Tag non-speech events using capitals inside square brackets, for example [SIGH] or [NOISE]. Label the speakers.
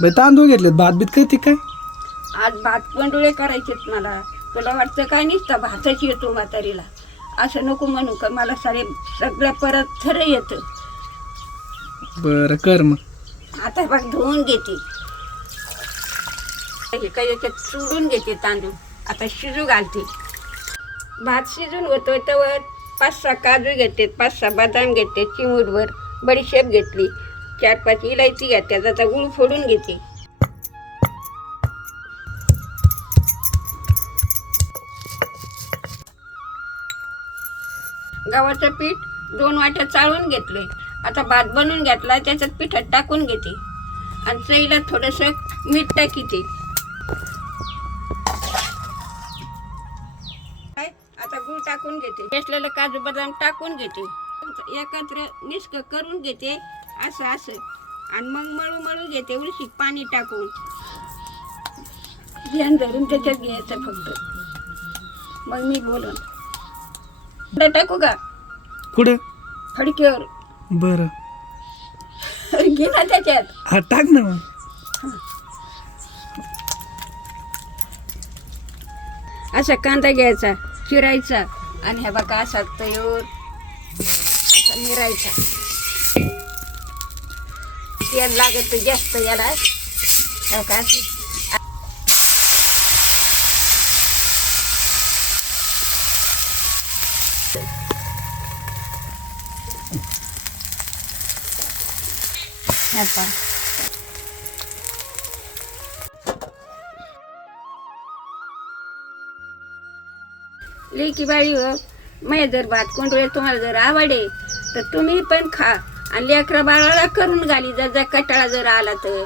Speaker 1: बाई तांदूळ घेतलेत भात बीत करते काय?
Speaker 2: आज भात पंडुळे करायचेत मला. तुला वाटतं काय नुसतं भातच येतो म्हातारीला? असं नको म्हणू का मला सारे सगळं परत खरं येतं.
Speaker 1: बरं कर मग.
Speaker 2: आता बघ धुवून घेते. हे याच्यात चुडून घेते तांदूळ. आता शिजू घालते. भात शिजून होतो तर पाच सहा काजू घेते पाच सहा बदाम घेते चिमूटभर बडीशेप घेतली. चार पाच इलायची घेते आता गुळ फोडून घेते. गव्हाचं पीठ दोन वाट्या चाळून घेतले आता भात बनवून घेतला त्याच्यात पिठात टाकून घेते. आणि चईला थोडंसं मीठ टाकीते. आता गूळ टाकून घेते. घेतलेलं काजू बदाम टाकून घेते. एकत्र निष्क करून घेते. असं असं. आणि मग मळू मळू घेते उलशी पाणी टाकून. ध्यान धरून त्याच्यात घ्यायचं फक्त. मग मी बोलून. पुढे टाकू का?
Speaker 1: कुठं?
Speaker 2: फडकीवर
Speaker 1: बरं. [LAUGHS]
Speaker 2: घे ना त्याच्यात.
Speaker 1: हा टाक ना मग.
Speaker 2: असा कांदा घ्यायचा चिरायचा. आणि ह्या बघा असा तयूर असा मिरायचा तेल लागत जास्त याला ह्या हो का? लेकी बाळी हो माझ्या जर भात कोंडुळे तुम्हाला जर आवडे तर तुम्ही पण खा. आणि लेकरा बाळाला करून घाली. जर जर कटाळा जर आला तर.